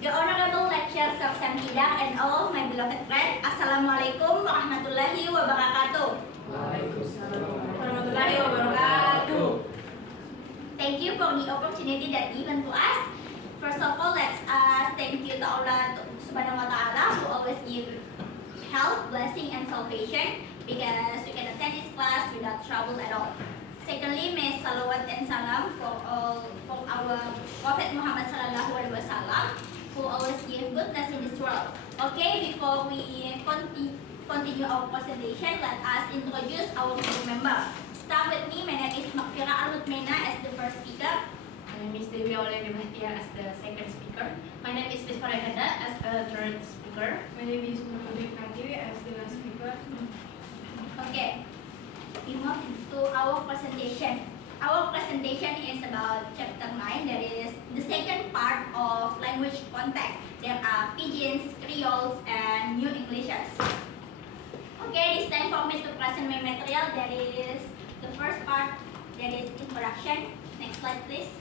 The Honorable Lecturer Sir Sam Hidang and all my beloved friends, Assalamualaikum warahmatullahi wabarakatuh. Waalaikumsalam warahmatullahi wabarakatuh. Thank you for the opportunity that given to us. First of all, let's thank you to Allah Subhanahu wa Ta'ala who always give health, blessing, and salvation because we can attend this class without trouble at all. Secondly, may salawat and salam for our Prophet Muhammad Sallallahu Alaihi Wasallam, who always give goodness in this world. Okay, before we continue our presentation, let us introduce our group member. Start with me. My name is Makfira Al-Mutmena as the first speaker. My name is Dewi Aulia Bahtia as the second speaker. My name is Bismara Hada as the third speaker. My name is Nurudin Katiwi as the last speaker. Okay, we move to our presentation. Our presentation is about chapter 9, that is the second part of language contact. There are pidgins, creoles, and new Englishes. Okay, it's time for me to present my material. That is the first part, that is introduction. Next slide please.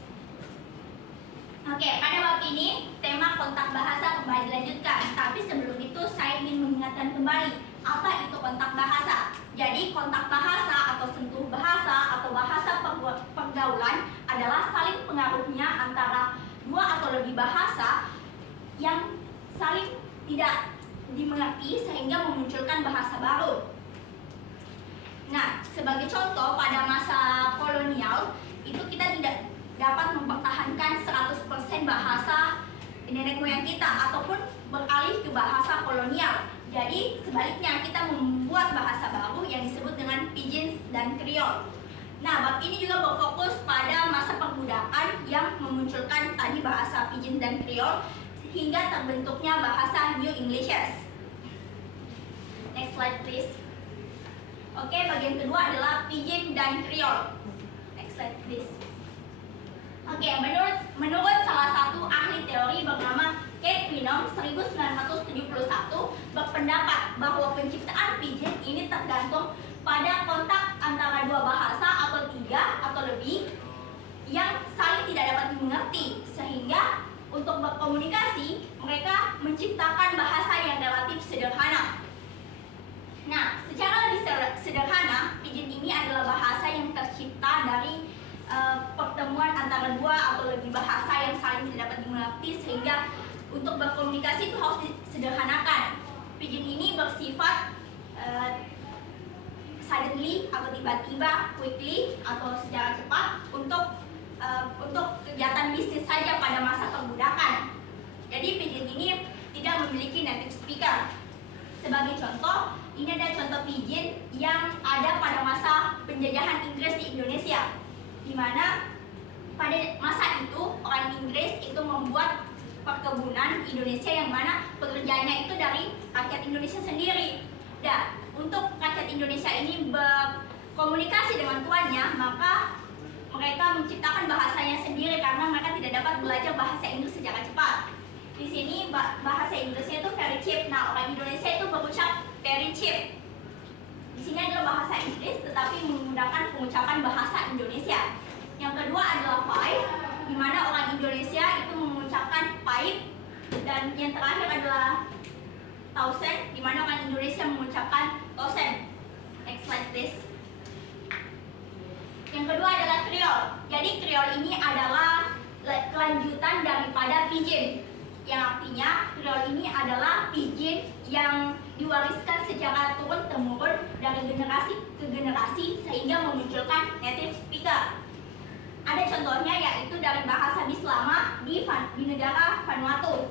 Oke, pada bab ini tema kontak bahasa kembali dilanjutkan. Tapi sebelum itu saya ingin mengingatkan kembali apa itu kontak bahasa. Jadi kontak bahasa atau sentuh bahasa atau bahasa pergaulan adalah saling pengaruhnya antara dua atau lebih bahasa yang saling tidak dimengerti sehingga memunculkan bahasa baru. Nah, sebagai contoh pada masa kolonial itu kita tidak dapat mempertahankan 100% bahasa nenek moyang kita ataupun beralih ke bahasa kolonial. Jadi sebaliknya kita membuat bahasa baru yang disebut dengan pidgins dan creole. Nah, bab ini juga berfokus pada masa perbudakan yang memunculkan tadi bahasa pidgin dan creole hingga terbentuknya bahasa New Englishes. Next slide please. Oke, bagian kedua adalah pidgin dan creole. Next slide please. Oke, menurut salah satu ahli teori bernama Kate Winom 1971 berpendapat bahwa penciptaan pidgin ini tergantung pada kontak antara dua bahasa atau tiga atau lebih yang saling tidak dapat dimengerti, sehingga untuk berkomunikasi mereka menciptakan bahasa yang relatif sederhana. Nah, secara lebih sederhana, pidgin ini adalah bahasa yang tercipta dari pertemuan antara dua atau lebih bahasa yang saling tidak dapat dimengerti, sehingga untuk berkomunikasi itu harus disederhanakan. Pidgin ini bersifat suddenly atau tiba-tiba, quickly atau secara cepat untuk kegiatan bisnis saja pada masa perbudakan. Jadi pidgin ini tidak memiliki native speaker. Sebagai contoh, ini ada contoh pidgin yang ada pada masa penjajahan Inggris di Indonesia, di mana pada masa itu orang Inggris itu membuat perkebunan Indonesia yang mana pekerjaannya itu dari rakyat Indonesia sendiri. Dan untuk rakyat Indonesia ini berkomunikasi dengan tuannya, maka mereka menciptakan bahasanya sendiri karena mereka tidak dapat belajar bahasa Inggris secara cepat. Di sini bahasa Inggrisnya itu very cheap. Nah, orang Indonesia itu berucap very cheap. Di sini adalah bahasa Inggris tetapi menggunakan pengucapan bahasa Indonesia. Yang kedua adalah pipe, di mana orang Indonesia itu mengucapkan pipe, dan yang terakhir adalah thousand, di mana orang Indonesia mengucapkan thousand. Next slide please. Yang kedua adalah creole. Jadi creole ini adalah kelanjutan daripada pidgin, yang artinya creole ini adalah pidgin yang diwariskan secara turun-temurun dari generasi ke generasi sehingga memunculkan native speaker. Ada contohnya yaitu dari bahasa Bislama di negara Vanuatu.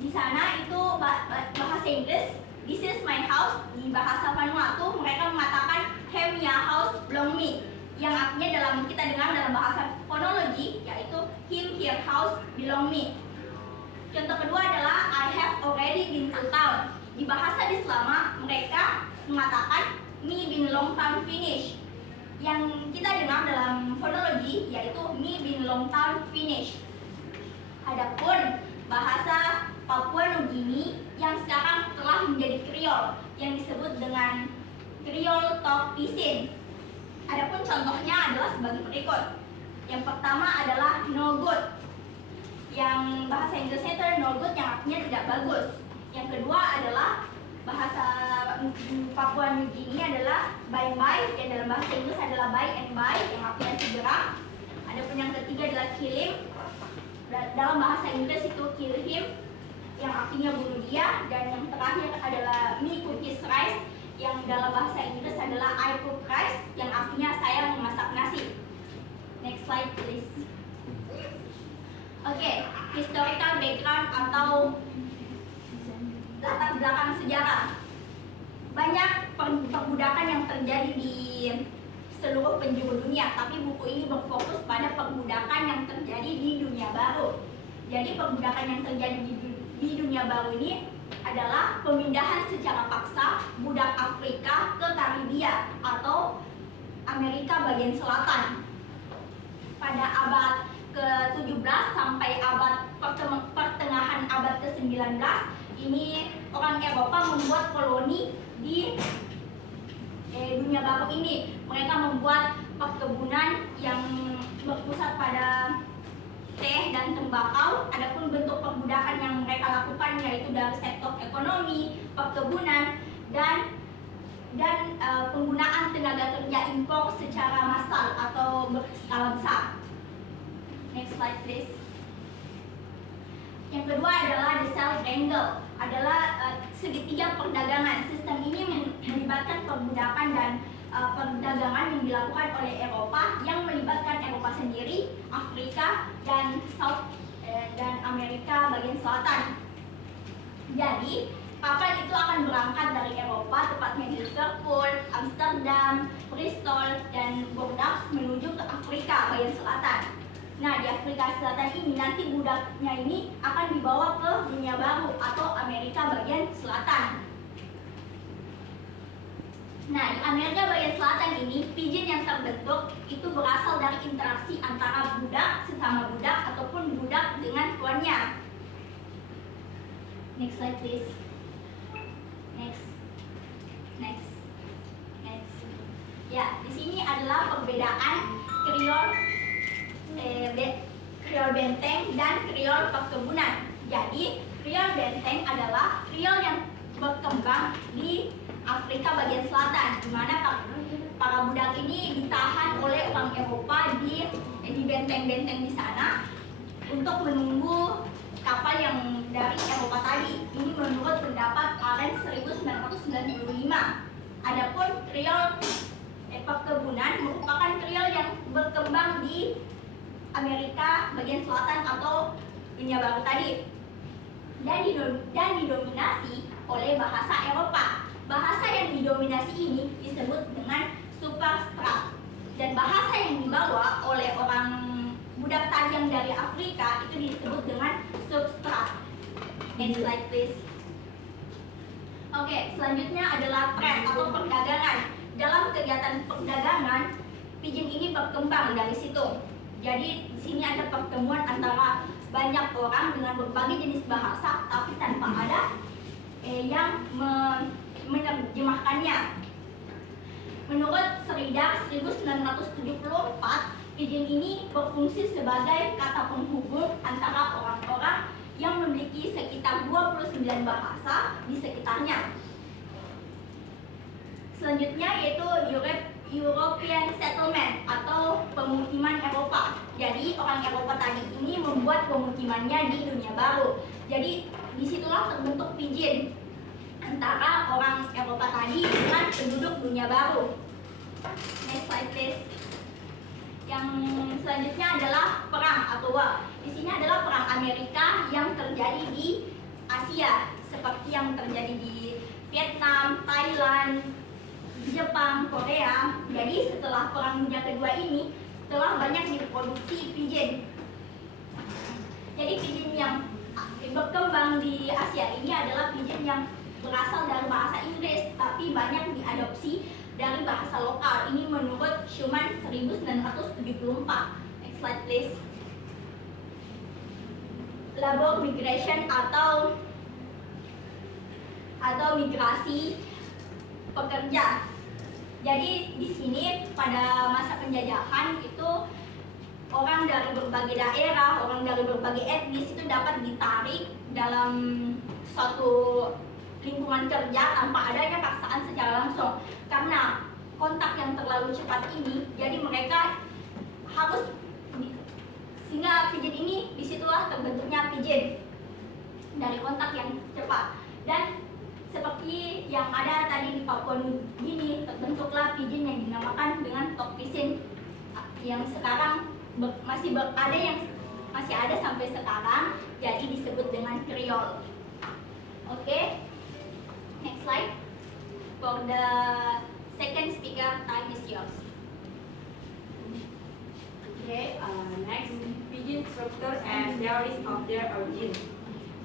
Di sana itu bahasa Inggris, this is my house. Di bahasa Vanuatu mereka mengatakan hem ya house belong me, yang artinya dalam kita dengar dalam bahasa fonologi yaitu him here house belong me. Contoh kedua adalah I have already been to town. Di bahasa Bislama mereka mengatakan me been long time finish, yang kita dengar dalam fonologi yaitu me been long time finish. Adapun bahasa Papua Nugini yang sekarang telah menjadi Creole yang disebut dengan Creole Talk Pisin. Adapun contohnya adalah sebagai berikut. Yang pertama adalah no good, yang bahasa Inggrisnya itu no good yang artinya tidak bagus. Yang kedua adalah bahasa Papua New Guinea adalah bye-bye, yang dalam bahasa Inggris adalah bye and bye yang artinya segera. Adapun yang ketiga adalah kill him, dalam bahasa Inggris itu kill him yang artinya bunuh dia. Dan yang terakhir adalah me cook his rice yang dalam bahasa Inggris adalah I cook rice yang artinya saya memasak nasi. Next slide please. Oke, historical background atau latar belakang sejarah. Banyak perbudakan yang terjadi di seluruh penjuru dunia, tapi buku ini berfokus pada perbudakan yang terjadi di dunia baru. Jadi perbudakan yang terjadi di dunia baru ini adalah pemindahan secara paksa budak Afrika ke Karibia atau Amerika bagian selatan pada abad ke-17 sampai pertengahan abad ke-19. Ini orang Eropa membuat koloni di dunia baru ini. Mereka membuat perkebunan yang berpusat pada teh dan tembakau. Adapun bentuk perbudakan yang mereka lakukan yaitu dari sektor ekonomi, perkebunan, dan penggunaan tenaga kerja impor secara massal atau berskala besar. Next slide please. Yang kedua adalah the Silk Triangle, adalah segitiga perdagangan. Sistem ini melibatkan perbudakan dan perdagangan yang dilakukan oleh Eropa yang melibatkan Eropa sendiri, Afrika, dan dan Amerika bagian selatan. Jadi kapal itu akan berangkat dari Eropa, tepatnya di Liverpool, Amsterdam, Bristol, dan Bordeaux menuju ke Afrika bagian selatan. Nah, di Afrika Selatan ini nanti budaknya ini akan dibawa ke dunia baru atau Amerika bagian selatan. Nah, di Amerika bagian selatan ini, pidgin yang terbentuk itu berasal dari interaksi antara budak sesama budak ataupun budak dengan tuannya. Next slide please. Next. Ya, di sini adalah perbedaan Kriol benteng dan kriol perkebunan. Jadi, kriol benteng adalah kriol yang berkembang di Afrika bagian selatan, di mana para budak ini ditahan oleh orang Eropa di benteng-benteng di sana untuk menunggu kapal yang dari Eropa tadi. Ini menurut pendapat Arendt 1995. Adapun kriol perkebunan merupakan kriol yang berkembang di Amerika bagian selatan atau dunia baru tadi, dan didominasi oleh bahasa Eropa. Bahasa yang didominasi ini disebut dengan superstrat, dan bahasa yang dibawa oleh orang budak tadi yang dari Afrika itu disebut dengan substrat. Next slide please. Oke, selanjutnya adalah trade atau perdagangan. Dalam kegiatan perdagangan, pidgin ini berkembang dari situ. Jadi di sini ada pertemuan antara banyak orang dengan berbagai jenis bahasa, tapi tanpa ada yang menerjemahkannya. Menurut Sridhar 1974, pidgin ini berfungsi sebagai kata penghubung antara orang-orang yang memiliki sekitar 29 bahasa di sekitarnya. Selanjutnya yaitu European Settlement atau pemukiman Eropa. Jadi orang Eropa tadi ini membuat pemukimannya di dunia baru. Jadi disitulah terbentuk pidgin antara orang Eropa tadi dengan penduduk dunia baru. Next slide please. Yang selanjutnya adalah perang atau war. Di sini adalah perang Amerika yang terjadi di Asia, seperti yang terjadi di Vietnam, Thailand, Jepang, Korea. Jadi setelah Perang Dunia Kedua ini telah banyak diproduksi pidgin. Jadi pidgin yang berkembang di Asia ini adalah pidgin yang berasal dari bahasa Inggris, tapi banyak diadopsi dari bahasa lokal. Ini menurut Schumann 1974. Next slide please. Labor migration atau migrasi pekerja. Jadi di sini pada masa penjajahan itu orang dari berbagai daerah, orang dari berbagai etnis itu dapat ditarik dalam suatu lingkungan kerja tanpa adanya paksaan secara langsung. Karena kontak yang terlalu cepat ini, jadi mereka harus sehingga pigeon ini disitulah terbentuknya pigeon dari kontak yang cepat. Dan seperti yang ada tadi di Papua Nugini, terbentuklah pigeon yang dinamakan dengan tok pisin yang sekarang masih ada sampai sekarang, jadi disebut dengan Kriol. Oke, next slide. For the second speaker, time is yours. Okay, next, pigeon structure and theories of their origin.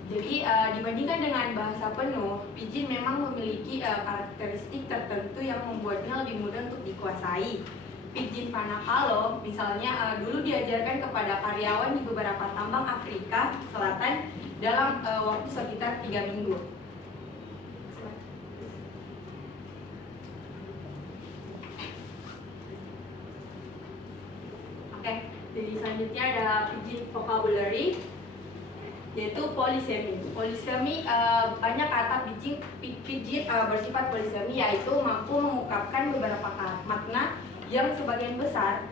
Jadi dibandingkan dengan bahasa penuh, pigeon memang memiliki karakteristik tertentu yang membuatnya lebih mudah untuk dikuasai. Pigeon Panakalo misalnya dulu diajarkan kepada karyawan di beberapa tambang Afrika Selatan dalam waktu sekitar 3 minggu. Oke, jadi selanjutnya ada pigeon vocabulary, yaitu polisemi. Polisemi banyak kata pigeon bersifat polisemi, yaitu mampu mengungkapkan beberapa makna yang sebagian besar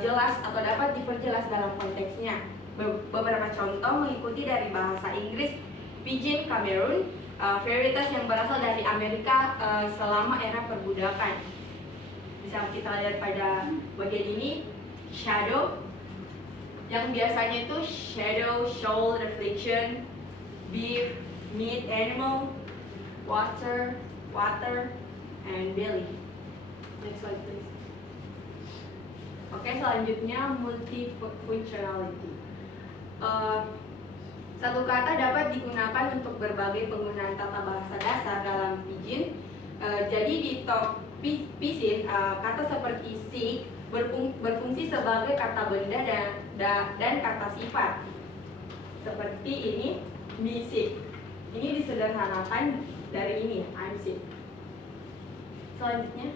jelas atau dapat diperjelas dalam konteksnya. Beberapa contoh mengikuti dari bahasa Inggris, pigeon Cameroon, varietas yang berasal dari Amerika selama era perbudakan. Bisa kita lihat pada bagian ini, shadow, yang biasanya itu shadow, shoal, reflection, beef, meat, animal, water, and belly. Next slide please. Oke, selanjutnya multifunctionality. Satu kata dapat digunakan untuk berbagai penggunaan tata bahasa dasar dalam pigeon. Jadi di top pisin, kata seperti seek berfungsi sebagai kata benda dan kata sifat. Seperti ini, me sick. Ini disederhanakan dari ini, I'm sick. Selanjutnya,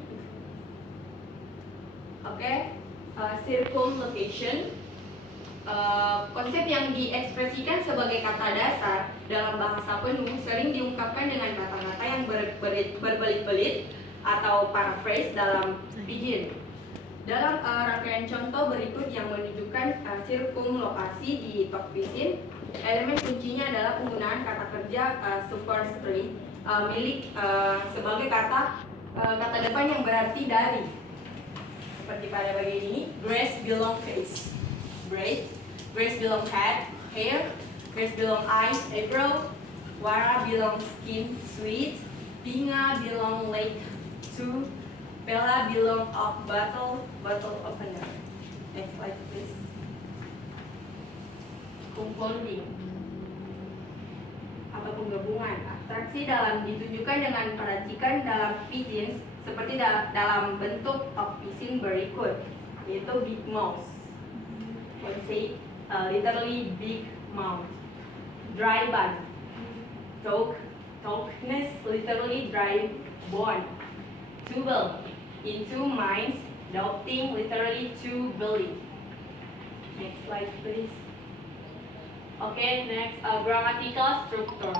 oke, circumlocution. Konsep yang diekspresikan sebagai kata dasar dalam bahasa penuh sering diungkapkan dengan kata-kata yang berbelit-belit atau paraphrase dalam pigeon. Dalam rangkaian contoh berikut yang menunjukkan sirkumlokasi di tok pisin, elemen kuncinya adalah penggunaan kata kerja superscript milik sebagai kata depan yang berarti dari. Seperti pada bagian ini, Grace belong face, braid, Grace belong head, hair, Grace belong eyes, eyebrow, Wara belong skin, sweet, Pinga belong lake, to, Bella belong of bottle opener. Next slide please. Compounding atau penggabungan. Abstraksi dalam ditunjukkan dengan peracikan dalam pigeons seperti dalam bentuk of pisin berikut, yaitu big mouth. Let's say literally big mouth. Dry bone. Talkness, literally dry bone. Tubal, in two minds, doubting, literally two believe. Next slide please. Okay, next, grammatical structure.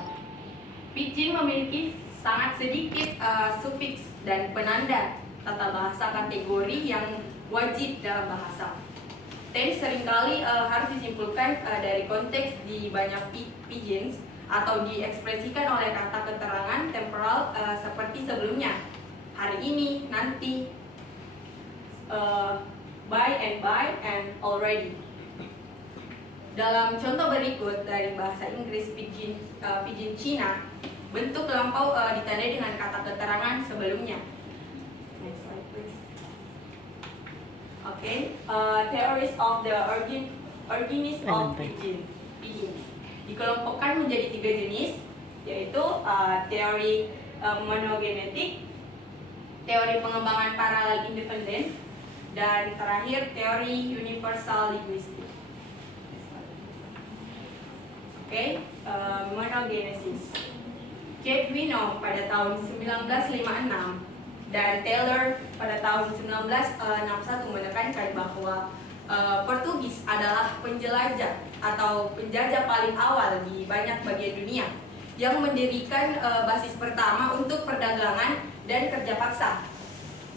Pigeon memiliki sangat sedikit sufiks dan penanda tata bahasa kategori yang wajib dalam bahasa. Tense seringkali harus disimpulkan dari konteks di banyak pigeons atau diekspresikan oleh kata keterangan temporal seperti sebelumnya. Hari ini, nanti, by and already. Dalam contoh berikut dari bahasa Inggris pigeon Cina, bentuk lampau ditandai dengan kata keterangan sebelumnya. Next slide please. Okay, theories of the origins of pigeons. Dikelompokkan menjadi 3 jenis, yaitu teori monogenetik, teori pengembangan paralel independen, dan terakhir teori universal linguistik. Oke, monogenesis. Kate Wino pada tahun 1956 dan Taylor pada tahun 1961 menekankan bahwa Portugis adalah penjelajah atau penjajah paling awal di banyak bagian dunia yang mendirikan basis pertama untuk perdagangan dan kerja paksa.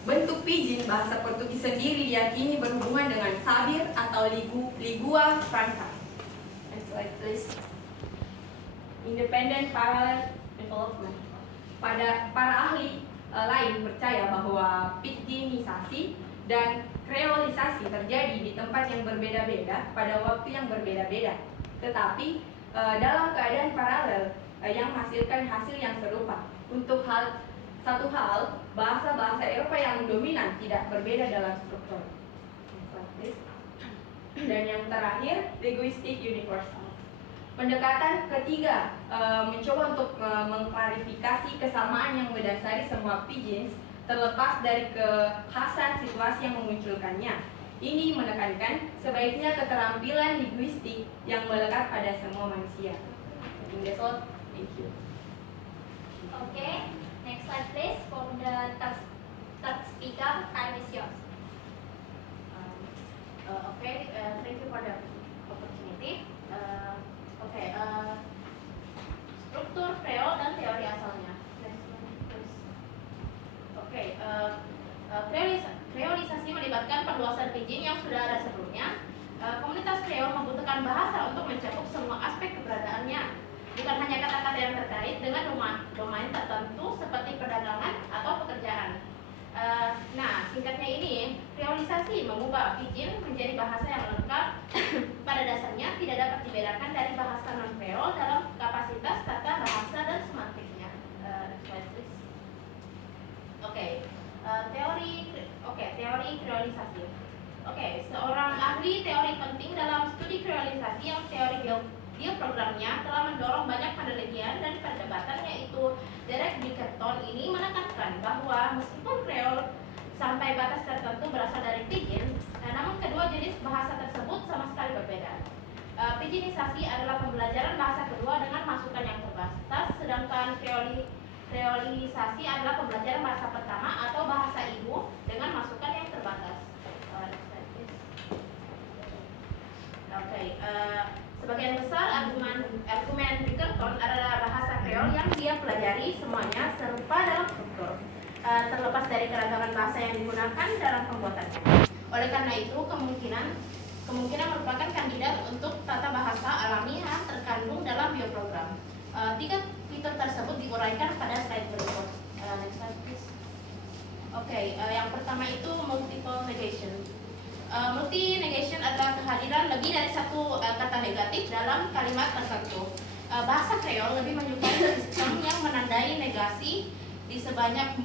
Bentuk pidgin bahasa Portugis sendiri diyakini berhubungan dengan sabir atau lingua franca. Next slide please. Independent parallel development. Para ahli lain percaya bahwa pidginisasi dan kreolisasi terjadi di tempat yang berbeda-beda pada waktu yang berbeda-beda. Tetapi dalam keadaan paralel yang menghasilkan hasil yang serupa. Untuk satu hal, bahasa-bahasa Eropa yang dominan tidak berbeda dalam struktur. Dan yang terakhir, linguistic universal. Pendekatan ketiga mencoba untuk mengklarifikasi kesamaan yang mendasari semua pidgins terlepas dari kekhasan situasi yang memunculkannya. Ini menekankan sebaiknya keterampilan linguistik yang melekat pada semua manusia. That's all. Thank you. Okay, next slide please. For the third speaker, time is yours. Thank you for the opportunity. Struktur Creole dan teori asalnya. Kreolisasi melibatkan perluasan pidgin yang sudah ada sebelumnya. Komunitas Creole membutuhkan bahasa untuk mencakup semua aspek keberadaannya, bukan hanya kata-kata yang terkait dengan domain tertentu seperti perdagangan atau pekerjaan. Singkatnya ini, kreolisasi mengubah pidgin menjadi bahasa yang lengkap. Pada dasarnya tidak dapat dibedakan dari bahasa non-Creole dalam kapasitas tata bahasa dan semantiknya. Teori kreolisasi. Seorang ahli teori penting dalam studi kreolisasi yang teori programnya telah mendorong banyak penelitian dan perdebatan, yaitu Derek Bickerton ini menekankan bahwa meskipun Creole sampai batas tertentu berasal dari pidgin, namun kedua jenis bahasa tersebut sama sekali berbeda. Pidginisasi adalah pembelajaran bahasa kedua dengan masukan yang terbatas, sedangkan kreolisasi adalah pembelajaran bahasa pertama atau bahasa ibu dengan masukan yang terbatas. Sebagian besar argumen Bickerton adalah bahasa Creole yang dia pelajari semuanya serupa dalam struktur, terlepas dari keragaman bahasa yang digunakan dalam pembuatannya. Oleh karena itu, kemungkinan merupakan kandidat untuk tata bahasa alami yang terkandung dalam bioprogram. Tiga fitur tersebut diuraikan pada slide berikut. Next slide please. Yang pertama itu multiple negation. Multi-negation adalah kehadiran lebih dari satu kata negatif dalam kalimat tertentu. Bahasa Creole lebih menyukai sistem yang menandai negasi di sebanyak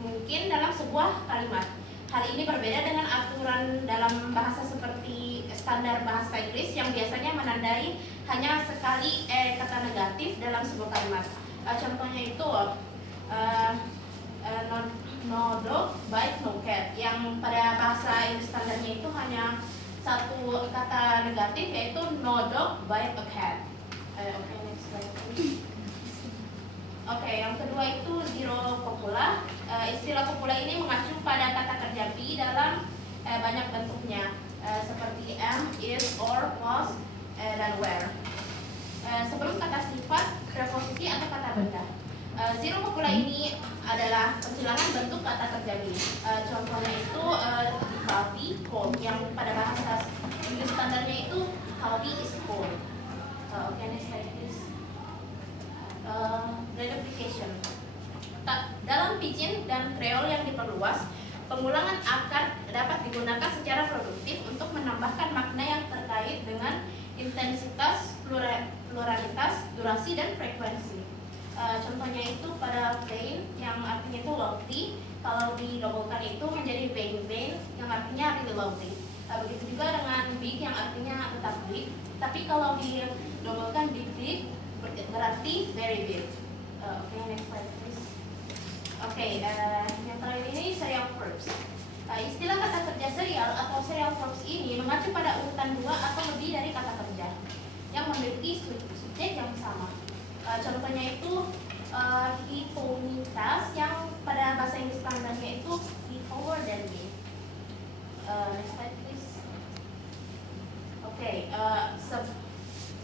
mungkin dalam sebuah kalimat. Hal ini berbeda dengan aturan dalam bahasa seperti standar bahasa Inggris yang biasanya menandai hanya sekali kata negatif dalam sebuah kalimat. Contohnya itu no dog, bite, no cat, yang pada bahasa Inggris standarnya itu hanya satu kata negatif, yaitu no dog, bite a cat. Next slide please. Yang kedua itu zero copula. Istilah copula ini mengacu pada kata kerja be dalam banyak bentuknya, seperti am, is, or, was, dan were. Sebelum kata sifat, preposisi atau kata benda. Zero copula ini adalah penghilangan bentuk kata kerja be. Contohnya itu hobby, cold, yang pada bahasa Inggris standarnya itu hobby is cold. Next slide please. Reduplication. Dalam pidgin dan Creole yang diperluas, pengulangan akar dapat digunakan secara produktif untuk menambahkan makna yang terkait dengan intensitas, pluralitas, durasi, dan frekuensi. Contohnya itu pada plain yang artinya itu lovely, kalau didobelkan itu menjadi vain, yang artinya really lovely. Begitu juga dengan big yang artinya tetap big, tapi kalau didobelkan big berarti very big. Next slide please. Yang terakhir ini serial verbs. Istilah kata kerja serial atau serial verbs ini mengacu pada urutan dua atau lebih dari kata kerja yang memiliki subjek yang sama. Contohnya itu he told me tas, yang pada bahasa Inggris standarnya itu he told than me. Next slide please. Oke,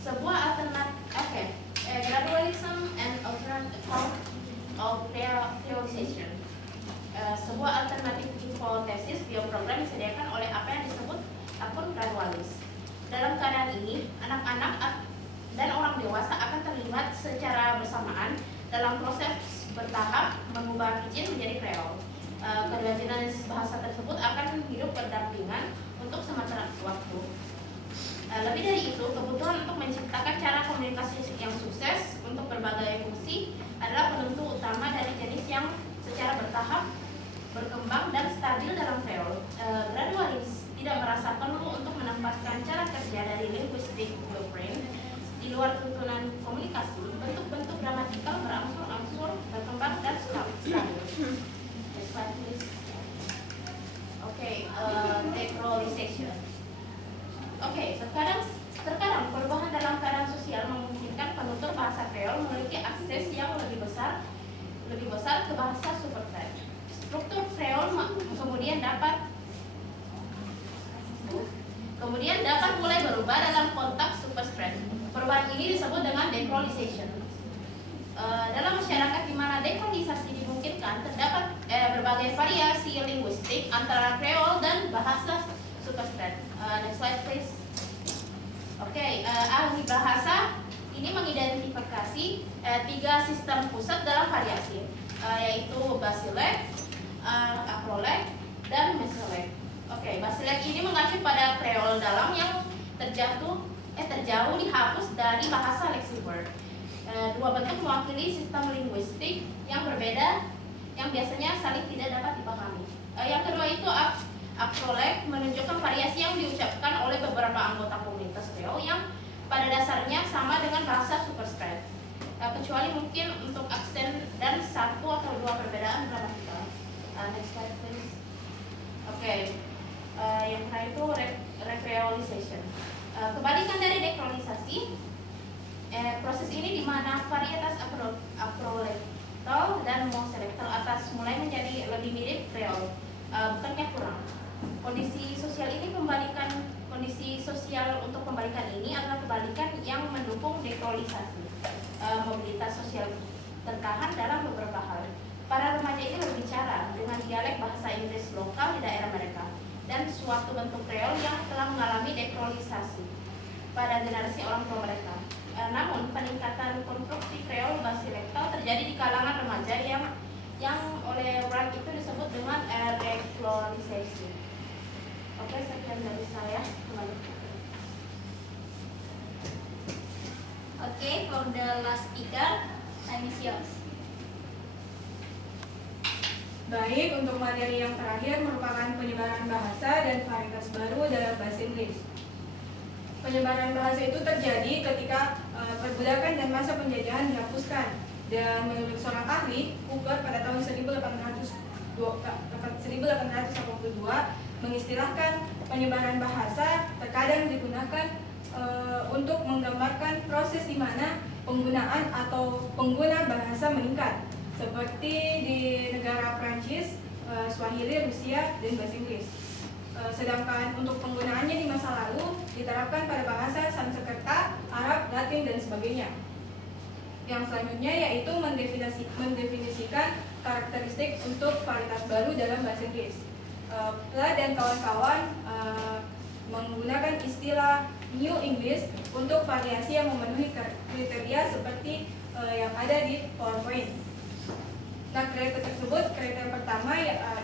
sebuah alternatif, gradualism and alternative sebuah alternatif hipotesis bioprogram disediakan oleh apa yang disebut akun gradualis. Dalam keadaan ini, anak-anak dan orang dewasa akan terlibat secara bersamaan dalam proses bertahap mengubah pidgin menjadi Creole. Kedua jenis bahasa tersebut akan hidup berdampingan untuk sementara waktu. Lebih dari itu, kebutuhan untuk menciptakan cara komunikasi yang sukses untuk berbagai fungsi adalah penentu utama dari jenis yang secara bertahap berkembang dan stabil dalam Creole. Gradualis tidak merasa perlu untuk menempatkan cara kerja dari linguistic blueprint di luar tuntunan komunikasi. Bentuk-bentuk gramatikal berangsur-angsur berkembang dan stabil. Next slide, please. Decolonization. Terkadang perubahan dalam keadaan sosial memungkinkan penutur bahasa Creole memiliki akses yang lebih besar ke bahasa superset. Struktur Creole kemudian dapat mulai berubah dalam konteks superset. Perubahan ini disebut dengan decolonization. Dalam masyarakat di mana dekolonisasi dimungkinkan, terdapat berbagai variasi linguistik antara Creole dan bahasa superset. Next slide, please. Ahli bahasa ini mengidentifikasi 3 sistem pusat dalam variasi, yaitu Basilek, Aprolek, dan Mesolek. Basilek ini mengacu pada Creole dalam yang terjauh dihapus dari bahasa Lexicon. Dua bentuk mewakili sistem linguistik yang berbeda yang biasanya saling tidak dapat dipahami. Yang kedua itu Aprolek menunjukkan variasi yang diucapkan oleh beberapa anggota komunitas Creole yang pada dasarnya sama dengan bahasa superspread, kecuali mungkin untuk aksen dan 1 atau 2 perbedaan gramatikal. Next slide, please. Yang terakhir itu recreolization. Kebalikan dari dekolonisasi, proses ini di mana varietas aprolektal dan moselektal atas mulai menjadi lebih mirip Creole, bukannya kurang. Kondisi sosial untuk pembalikan ini adalah kebalikan yang mendukung dekolonisasi. Mobilitas sosial tertahan dalam beberapa hal. Para remaja ini berbicara dengan dialek bahasa Inggris lokal di daerah mereka dan suatu bentuk Creole yang telah mengalami dekolonisasi pada generasi orang tua mereka. Namun peningkatan konstruksi Creole basilektal terjadi di kalangan remaja yang oleh Wright itu disebut dengan dekolonisasi. Sekian dari saya. For the last speaker, time is yours. Baik, untuk materi yang terakhir merupakan penyebaran bahasa dan varietas baru dalam bahasa Inggris. Penyebaran bahasa itu terjadi ketika perbudakan dan masa penjajahan dihapuskan. Dan menurut seorang ahli, Hooker pada tahun 1882 mengistilahkan penyebaran bahasa terkadang digunakan untuk menggambarkan proses di mana penggunaan atau pengguna bahasa meningkat, seperti di negara Prancis, Swahili, Rusia, dan bahasa Inggris. Sedangkan untuk penggunaannya di masa lalu diterapkan pada bahasa Sanskerta, Arab, Latin, dan sebagainya. Yang selanjutnya yaitu mendefinisikan karakteristik untuk varietas baru dalam bahasa Inggris. Pla dan kawan-kawan menggunakan istilah New English untuk variasi yang memenuhi kriteria seperti yang ada di PowerPoint. Nah, kriteria pertama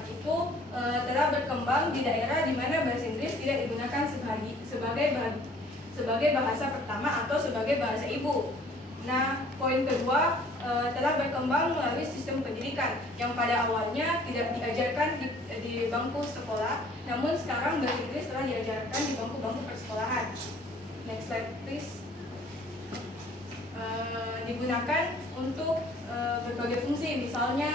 itu telah berkembang di daerah di mana bahasa Inggris tidak digunakan sebagai bahasa pertama atau sebagai bahasa ibu. Nah, poin kedua telah berkembang melalui sistem pendidikan yang pada awalnya tidak diajarkan di bangku sekolah, namun sekarang bahasa Inggris telah diajarkan di bangku-bangku persekolahan. Next slide, please. Digunakan untuk berbagai fungsi, misalnya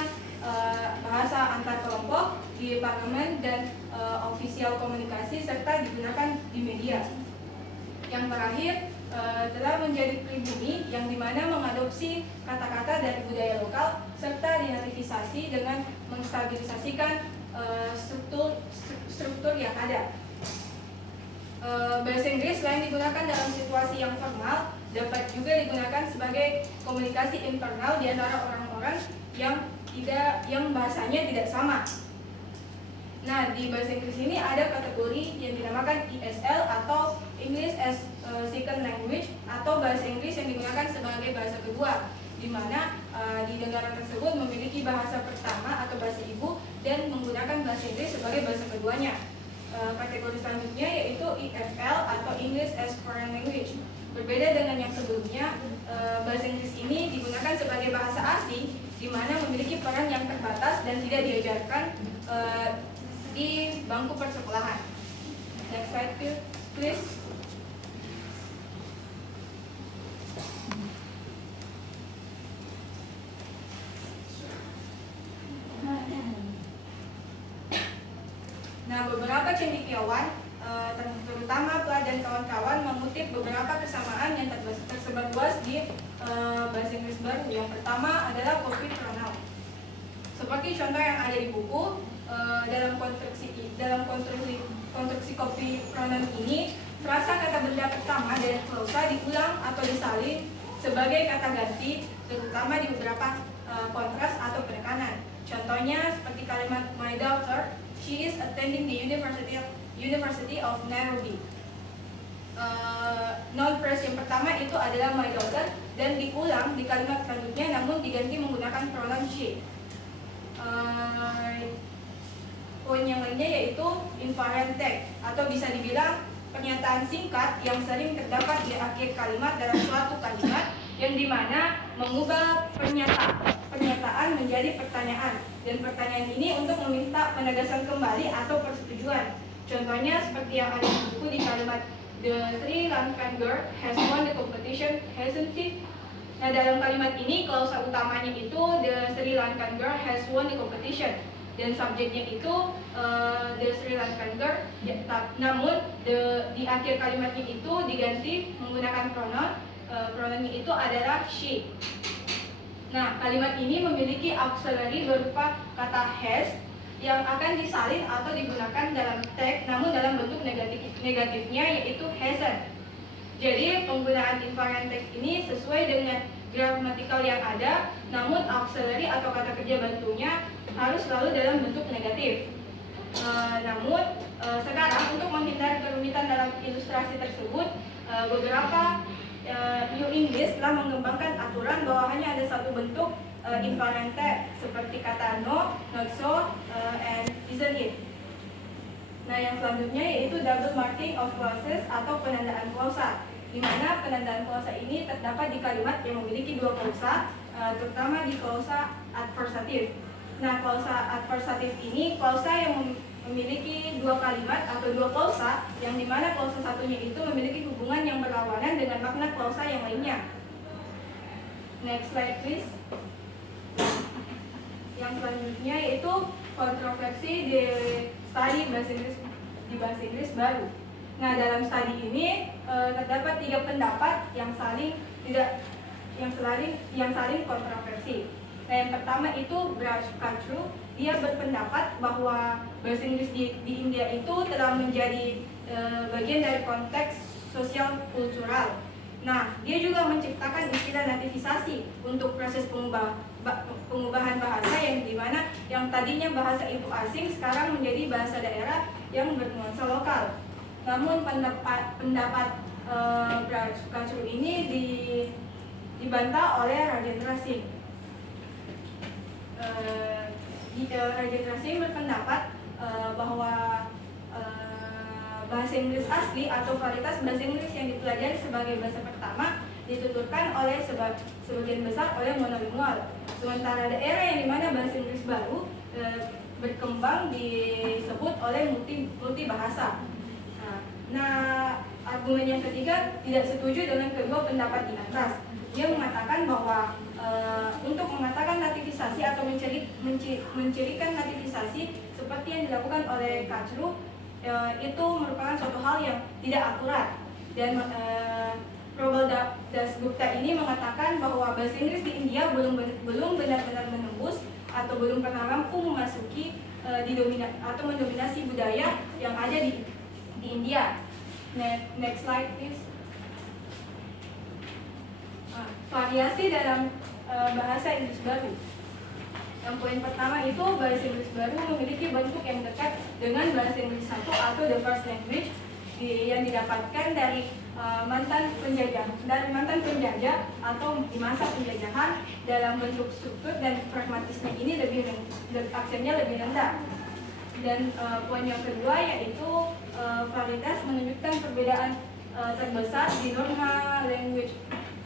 bahasa antar kelompok di parlemen dan ofisial komunikasi, serta digunakan di media. Yang terakhir telah menjadi pribumi yang dimana mengadopsi kata-kata dari budaya lokal serta dinativisasi dengan menstabilisasikan struktur yang ada. Bahasa Inggris selain digunakan dalam situasi yang formal, dapat juga digunakan sebagai komunikasi internal di antara orang-orang yang bahasanya tidak sama. Nah, di bahasa Inggris ini ada kategori yang dinamakan ESL atau English as Second Language, atau bahasa Inggris yang digunakan sebagai bahasa kedua, di mana di negara tersebut memiliki bahasa pertama atau bahasa ibu dan menggunakan bahasa Inggris sebagai bahasa keduanya. Kategori selanjutnya yaitu EFL atau English as Foreign Language. Berbeda dengan yang sebelumnya, bahasa Inggris ini digunakan sebagai bahasa asing, di mana memiliki peran yang terbatas dan tidak diajarkan di bangku persekolahan. Next slide please. Nah, beberapa cendekiawan, terutama Pla dan kawan-kawan, mengutip beberapa kesamaan yang tersebar luas di bahasa Inggris baru. Yang pertama adalah copy pronoun. Seperti contoh yang ada di buku, dalam konstruksi copy pronoun ini, frasa kata benda pertama dan klausa diulang atau disalin sebagai kata ganti, terutama di beberapa kontras atau penekanan. Contohnya seperti kalimat my daughter, she is attending the University of Nairobi. Non phrase yang pertama itu adalah my daughter dan diulang di kalimat selanjutnya, namun diganti menggunakan pronoun she. Poin yang lainnya yaitu inferent text, atau bisa dibilang pernyataan singkat yang sering terdapat di akhir kalimat dalam suatu kalimat, yang dimana mengubah pernyataan menjadi pertanyaan, dan pertanyaan ini untuk meminta penegasan kembali atau persetujuan. Contohnya seperti yang ada di buku di kalimat the Sri Lankan girl has won the competition, hasn't she? Nah, dalam kalimat ini klausa utamanya itu the Sri Lankan girl has won the competition, dan subjeknya itu the Sri Lankan girl, namun di akhir kalimatnya itu diganti menggunakan pronounnya itu adalah she. Nah, kalimat ini memiliki auxiliary berupa kata has yang akan disalin atau digunakan dalam teks, namun dalam bentuk negatifnya yaitu hasn't. Jadi penggunaan inferent text ini sesuai dengan gramatikal yang ada, namun auxiliary atau kata kerja bantunya harus selalu dalam bentuk negatif. Sekarang untuk menghindari kerumitan dalam ilustrasi tersebut, beberapa New English telah mengembangkan aturan bahwa hanya ada satu bentuk inferent text seperti kata no, not so, and isn't it. Nah, yang selanjutnya yaitu double marking of clauses atau penandaan klausa, di mana penandaan klausa ini terdapat di kalimat yang memiliki dua klausa, terutama di klausa adversatif. Nah, klausa adversatif ini klausa yang memiliki dua kalimat atau dua klausa, yang dimana klausa satunya itu memiliki hubungan yang berlawanan dengan makna klausa yang lainnya. Next slide please. Yang selanjutnya yaitu kontroversi di studi bahasa Inggris baru. Nah, dalam studi ini terdapat tiga pendapat yang saling kontroversi. Nah, yang pertama itu Braj Kachru. Dia berpendapat bahwa bahasa Inggris di India itu telah menjadi bagian dari konteks sosial kultural. Nah, dia juga menciptakan istilah nativisasi untuk proses pengubahan bahasa, yang dimana yang tadinya bahasa itu asing sekarang menjadi bahasa daerah yang bernuansa lokal. Namun pendapat Braj Kachru ini dibantah oleh Rajendra Singh. Rajendra Singh berpendapat bahwa bahasa Inggris asli atau varietas bahasa Inggris yang dipelajari sebagai bahasa pertama dituturkan oleh sebagian besar oleh monolingual, sementara daerah yang dimana bahasa Inggris baru berkembang disebut oleh multi bahasa. Nah, argumen yang ketiga tidak setuju dengan kedua pendapat di atas. Dia mengatakan bahwa untuk mengatakan nativisasi atau mencirikan nativisasi seperti yang dilakukan oleh Kachru itu merupakan suatu hal yang tidak akurat, dan Probal Dasgupta ini mengatakan bahwa bahasa Inggris di India belum benar-benar menembus atau belum pernah mampu memasuki mendominasi budaya yang ada di India. Next slide please. Variasi dalam bahasa Inggris baru. Yang poin pertama itu bahasa Inggris baru memiliki bentuk yang dekat dengan bahasa Inggris satu atau the first language yang didapatkan dari mantan penjajah atau di masa penjajahan dalam bentuk struktur dan pragmatisme ini aksennya lebih rendah. Dan poin yang kedua yaitu varietas menunjukkan perbedaan terbesar di norma language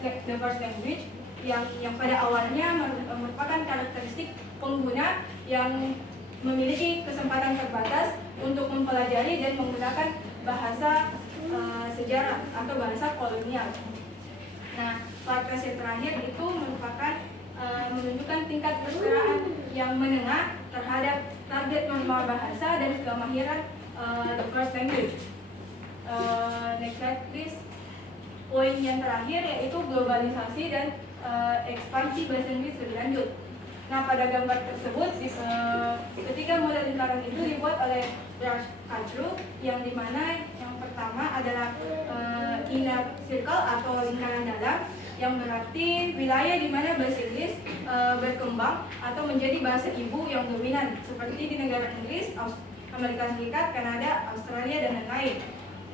the first language yang pada awalnya merupakan karakteristik pengguna yang memiliki kesempatan terbatas untuk mempelajari dan menggunakan bahasa sejarah atau bahasa kolonial. Nah, varietas yang terakhir itu menunjukkan tingkat kesetaraan yang menengah terhadap target norma bahasa dan kemahiran the first language. Next slide please. Poin yang terakhir yaitu globalisasi dan ekspansi bahasa Inggris lebih lanjut. Nah, pada gambar tersebut ketiga model lingkaran itu dibuat oleh Brush Kachru, yang dimana yang pertama adalah inner circle atau lingkaran dalam, yang berarti wilayah di mana bahasa Inggris berkembang atau menjadi bahasa ibu yang dominan, seperti di negara Inggris, Amerika Serikat, Kanada, Australia, dan lain-lain.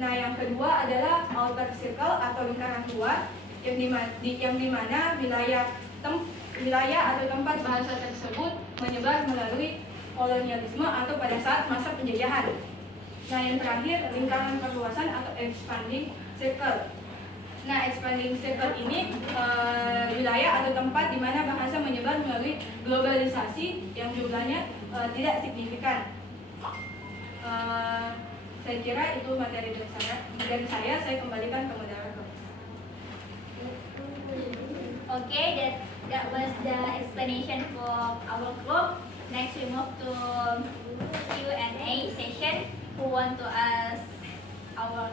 Nah, yang kedua adalah outer circle atau lingkaran luar, yang dimana wilayah atau tempat bahasa tersebut menyebar melalui kolonialisme atau pada saat masa penjajahan. Nah, yang terakhir lingkaran perluasan atau expanding circle. Nah, expanding circle ini wilayah atau tempat di mana bahasa menyebar melalui globalisasi yang jumlahnya tidak signifikan. Saya kira itu materi dari saya kembalikan ke moderator. Okay, that was the explanation for our group. Next we move to Q&A session. Who want to ask our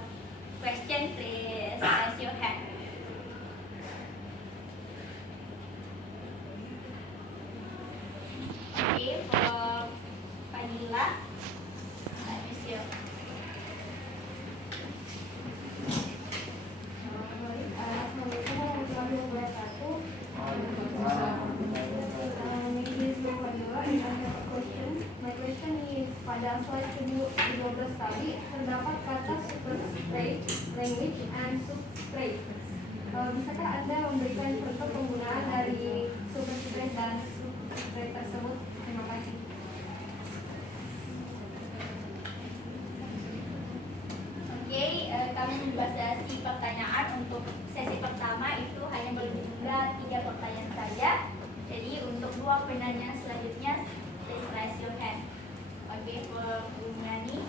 question, please raise your hand. Okay, for Vanilla, let me see. My question is, pada slide 12 tadi terdapat kata substrate, language, and substrate. Bisakah Anda memberikan contoh penggunaan dari substrate dan substrate tersebut? Terima kasih. Oke, kami membatasi pertanyaan untuk sesi pertama itu hanya berjumlah 3 pertanyaan saja. Jadi untuk 2 penanya selanjutnya, please raise your hand. Oke, for Bunyani.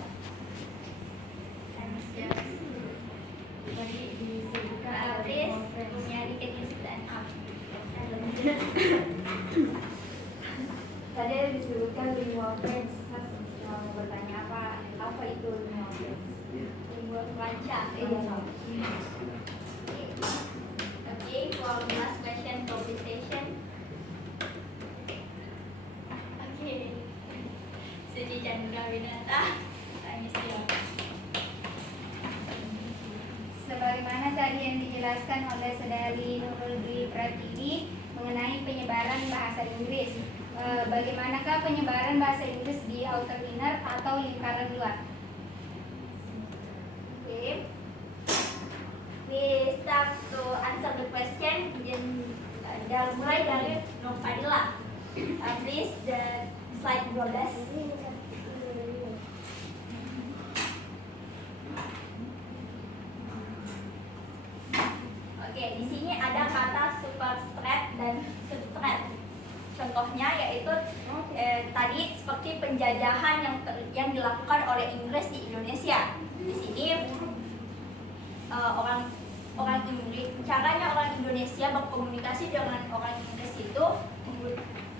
Please, Bunyani, can you stand up? Tadi disebutkan lingua franca. Bertanya apa itu lingua franca? Lingua franca. Okay, for last question, conversation. Okay, Suci Chandra Winata, tanya siapa? Sebagaimana tadi yang dijelaskan oleh Saudari Nurul Dwi Pratiwi mengenai penyebaran bahasa Inggris, bagaimanakah penyebaran bahasa Inggris di outer inner atau lingkaran luar? Okay, we start to answer the question. Mulai dari Nur Fadila. Please, the slide 12. Oke, di sini ada kata superstrate dan substrate. Contohnya yaitu tadi seperti penjajahan yang dilakukan oleh Inggris di Indonesia. Di sini caranya orang Indonesia berkomunikasi dengan orang Inggris itu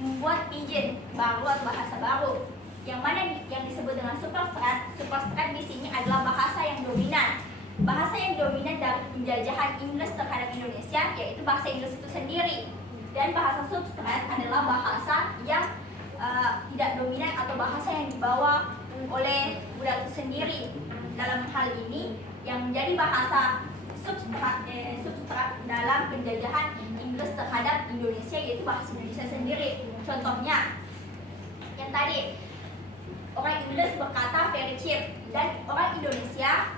membuat pidgin baru atau bahasa baru. Yang mana yang disebut dengan superstrate. Superstrate di sini adalah bahasa yang dominan. Bahasa yang dominan dari penjajahan Inggris terhadap Indonesia yaitu bahasa Inggris itu sendiri. Dan bahasa substrate adalah bahasa yang tidak dominan atau bahasa yang dibawa oleh budak itu sendiri. Dalam hal ini yang menjadi bahasa substrat dalam penjajahan Inggris terhadap Indonesia, yaitu bahasa Indonesia sendiri. Contohnya yang tadi, orang Inggris berkata very cheap, dan orang Indonesia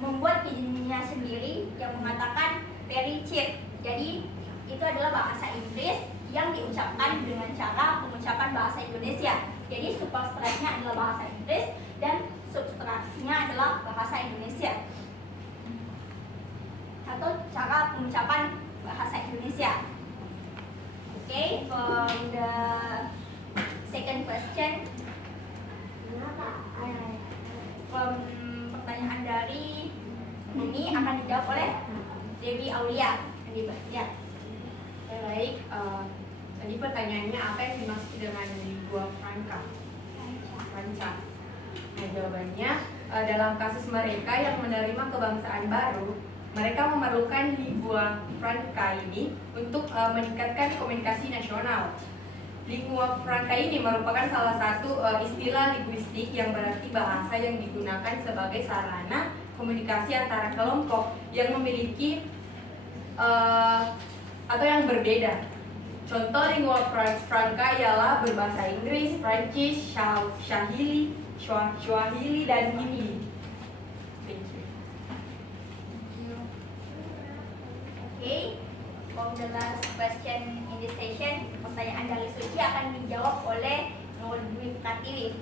membuat pidginnya sendiri yang mengatakan very cheap. Jadi itu adalah bahasa Inggris yang diucapkan dengan cara pengucapan bahasa Indonesia. Jadi superstratnya adalah bahasa Inggris dan substratnya adalah bahasa Indonesia, atau cara pengucapan bahasa Indonesia. Okay, for the second question, pertanyaan dari ini akan dijawab oleh Dewi Aulia. Ya. Baik, tadi pertanyaannya apa yang dimaksud dengan lingua franca? Nah, jawabannya dalam kasus mereka yang menerima kebangsaan baru, mereka memerlukan lingua franca ini untuk meningkatkan komunikasi nasional. Lingua franca ini merupakan salah satu istilah linguistik yang berarti bahasa yang digunakan sebagai sarana komunikasi antara kelompok yang memiliki atau yang berbeda. Contoh lingua franca ialah berbahasa Inggris, Prancis, Swahili, dan Hindi. Thank you. Okay, for the last question in this session, pertanyaan dari Suci akan dijawab oleh Nur Dwi Pratiwi.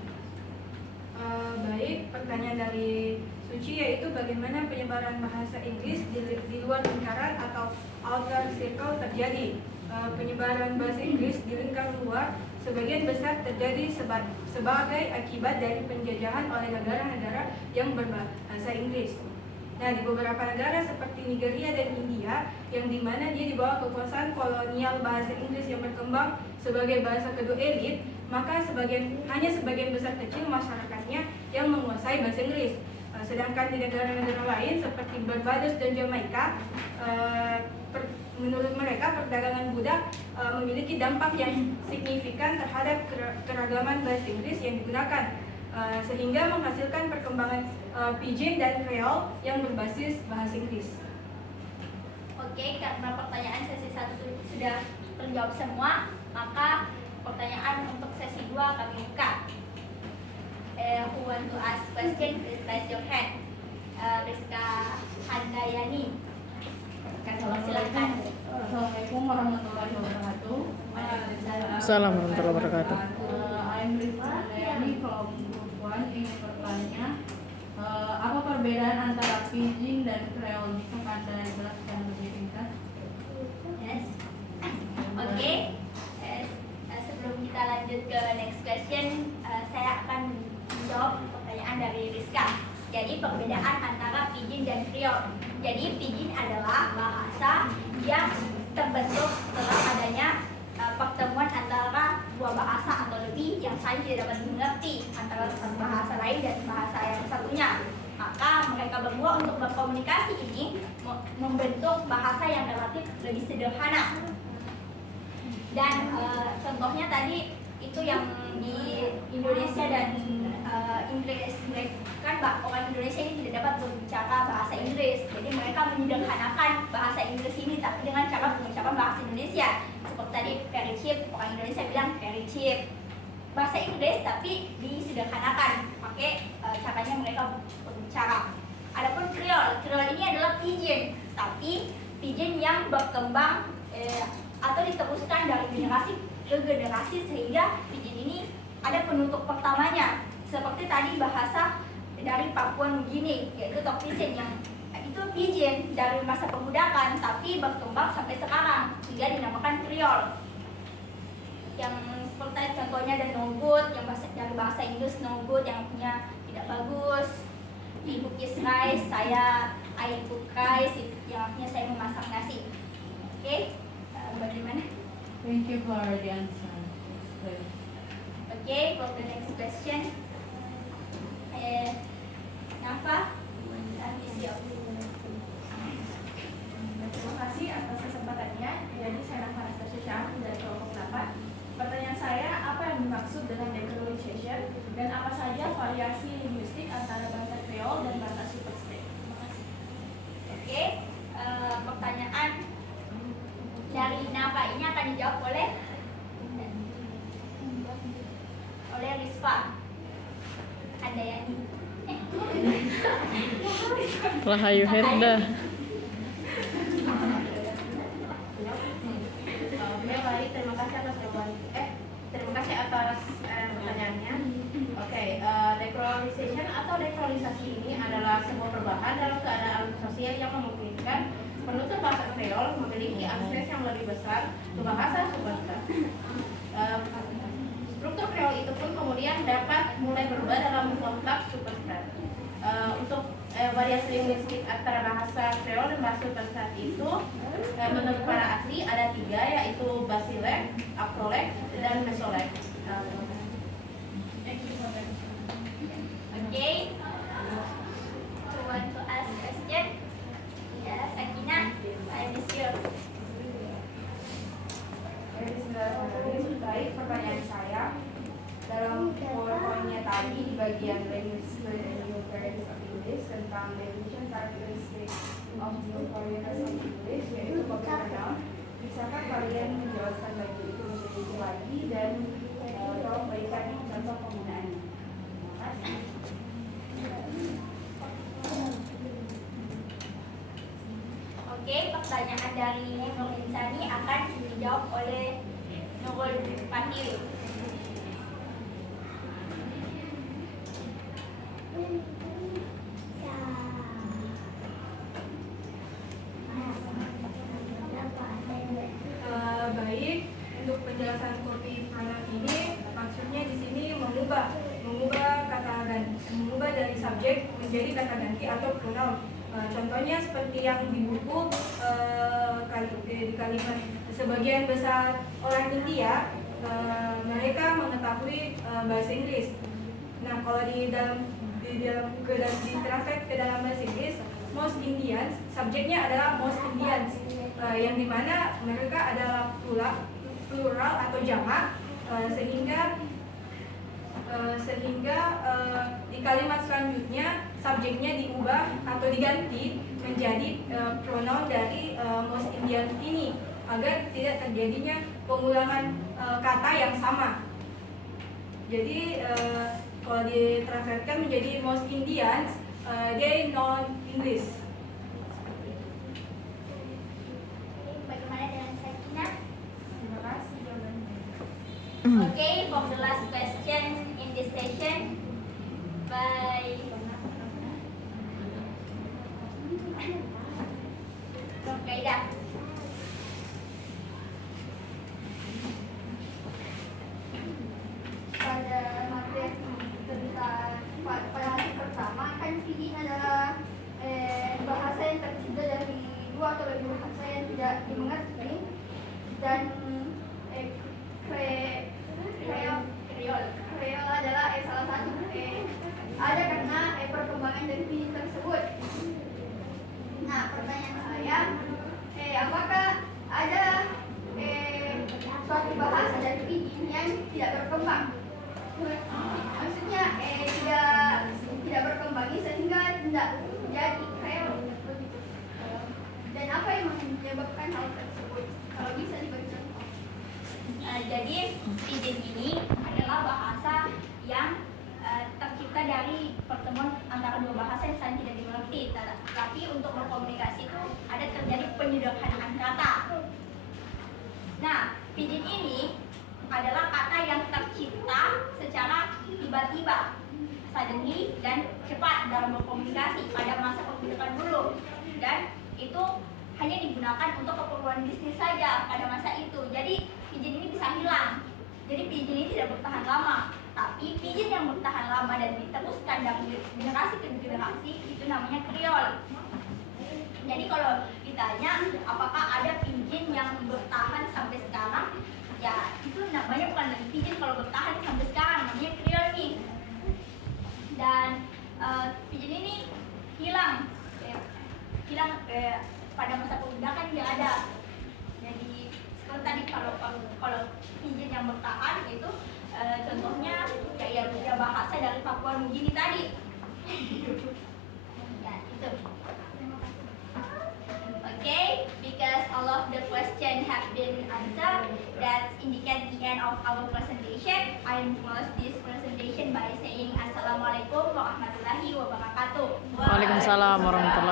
Baik, pertanyaan dari Suci yaitu bagaimana penyebaran bahasa Inggris di luar lingkaran atau outer circle terjadi. Penyebaran bahasa Inggris di lingkar luar sebagian besar terjadi sebagai akibat dari penjajahan oleh negara-negara yang berbahasa Inggris. Nah, di beberapa negara seperti Nigeria dan India, yang dimana dia di bawah kekuasaan kolonial bahasa Inggris yang berkembang sebagai bahasa kedua elit, maka hanya sebagian besar kecil masyarakatnya yang menguasai bahasa Inggris. Sedangkan di negara-negara lain seperti Barbados dan Jamaika, menurut mereka perdagangan budak memiliki dampak yang signifikan terhadap keragaman bahasa Inggris yang digunakan, sehingga menghasilkan perkembangan Pidgin dan Creole yang berbasis bahasa Inggris. Oke, karena pertanyaan sesi 1 sudah terjawab semua, maka pertanyaan untuk sesi 2 kami buka. Who want to ask question, please raise your hand. Rizka Handayani. Silakan. Assalamualaikum warahmatullahi wabarakatuh. Assalamualaikum warahmatullahi wabarakatuh. I'm Rizka Handayani from Group 1. Ingin bertanya, apa perbedaan antara Pidgin dan Creole? Bisa Anda jelaskan lebih ringkas? Yes. Oke. Sebelum kita lanjut ke next question, saya akan menjawab pertanyaan dari Rizka. Jadi perbedaan antara Pidgin dan Creole. Jadi Pidgin adalah bahasa yang terbentuk setelah adanya pertemuan antara dua bahasa atau lebih yang saling tidak dapat mengerti antara satu bahasa lain dan bahasa yang satunya. Maka mereka berdua untuk berkomunikasi ini membentuk bahasa yang relatif lebih sederhana. Dan contohnya tadi itu yang di Indonesia dan Inggris, kan orang Indonesia ini tidak dapat berbicara bahasa Inggris, jadi mereka menyederhanakan bahasa Inggris ini tapi dengan cara pengucapan bahasa Indonesia. Seperti tadi very cheap, orang Indonesia bilang very cheap. Bahasa Inggris tapi disederhanakan, pakai caranya mereka berbicara. Adapun Creole ini adalah Pidgin, tapi Pidgin yang berkembang atau diteruskan dari generasi ke generasi sehingga Pidgin ini ada penutup pertamanya. Seperti tadi bahasa dari Papua Nugini, yaitu Tokpisin yang itu Pidgin dari masa perbudakan tapi berkembang sampai sekarang sehingga dinamakan Creole. Yang seperti contohnya ada no good yang dari bahasa Inggris no good yang artinya tidak bagus. Ibu kiss rice, I cook rice yang artinya saya memasak nasi. Oke, bagaimana? Thank you for the answer. Okay, for the next question. Nafa, terima kasih atas kesempatannya. Jadi saya Nafa Anastasia dari kelompok 8. Pertanyaan saya, apa yang dimaksud dengan decolonization dan apa saja variasi linguistik antara bahasa Creole dan bahasa Super State? Terima dari Nafa ini akan dijawab oleh Rizfa. Ada yang Rahayu Herda. Oke, baik. Terima kasih atas jawaban. Terima kasih atas pertanyaannya. Oke, dekrolization atau dekrolisasi ini adalah sebuah perubahan dalam keadaan sosial yang memungkinkan penutur bahasa Kreol memiliki akses yang lebih besar ke bahasa superstar. Struktur Kreol itu pun kemudian dapat mulai berubah dalam konteks superstar. Untuk variasi linguistik antara bahasa Kreol dan bahasa superstar itu menurut para ahli ada 3, yaitu Basilek, Aprolek, dan Mesolek. Okay. Who want to ask question? Ya, Sakina, I miss you. Baik, pertanyaan saya dalam poin-poinnya tadi di bagian language and new variants of English tentang definition characteristic of new variants of English, yaitu public noun. Bisakah kalian menjelaskan bagi itu lebih lagi dan tolong berikan contoh penggunaannya? Terima kasih. Oke, pertanyaan dari Nurul Insani akan dijawab oleh Nurul Fatih. Baik, untuk penjelasan kopi pronoun ini maksudnya di sini mengubah dari subjek menjadi kata ganti atau pronoun. Contohnya seperti yang di buku di kalimat sebagian besar orang India mereka mengetahui bahasa Inggris. Nah, kalau di translate ke dalam bahasa Inggris, most Indians, subjeknya adalah most Indians, yang dimana mereka adalah plural atau jamak, sehingga di kalimat selanjutnya subjeknya diubah atau diganti menjadi pronoun dari most Indians ini agar tidak terjadinya pengulangan kata yang sama. Jadi kalau ditranslatekan menjadi most Indians, they know English. Bagaimana dengan Sakina? Terima kasih jawabannya. Okay, for the last question in this session by Kaida. Pada materi tentang pada hari pertama kan PIN adalah bahasa yang tercipta dari 2 atau lebih bahasa yang tidak dimengerti, dan Kreol adalah salah satu ada karena perkembangan dari PIN tersebut. Nah, pertanyaan saya, apakah ada suatu bahasa dari PIN yang tidak berkembang? Maksudnya tidak berkembang sehingga tidak jadi Kreol begitu. Dan apa yang menyebabkan hal tersebut? Kalau bisa diberi contoh. Jadi pidgin ini adalah bahasa yang tercipta dari pertemuan antara 2 bahasa yang saling tidak dimengerti. Tapi untuk berkomunikasi itu ada terjadi penyederhanaan kata. Nah, pidgin ini adalah kata yang tercipta secara tiba-tiba, suddenly dan cepat dalam berkomunikasi pada masa pembentukan dulu, dan itu hanya digunakan untuk keperluan bisnis saja pada masa itu. Jadi pidgin ini bisa hilang. Jadi pidgin ini tidak bertahan lama. Tapi pidgin yang bertahan lama dan diteruskan dari generasi ke generasi itu namanya Kreol. Jadi kalau ditanya apakah ada pidgin yang bertahan sampai sekarang, ya itu namanya bukan lagi pidgin kalau bertahan sampai sekarang, namanya Kreol nih. Dan pidgin ini hilang pada masa perbudakan dia ada. Jadi seperti tadi kalau pidgin yang bertahan itu contohnya kayak bahasa dari Papua Nugini tadi. Ya itu. Okay, because all of the question have have been answered, that indicates the end of our presentation. I close this presentation by saying Assalamualaikum warahmatullahi wabarakatuh. Waalaikumsalam warahmatullahi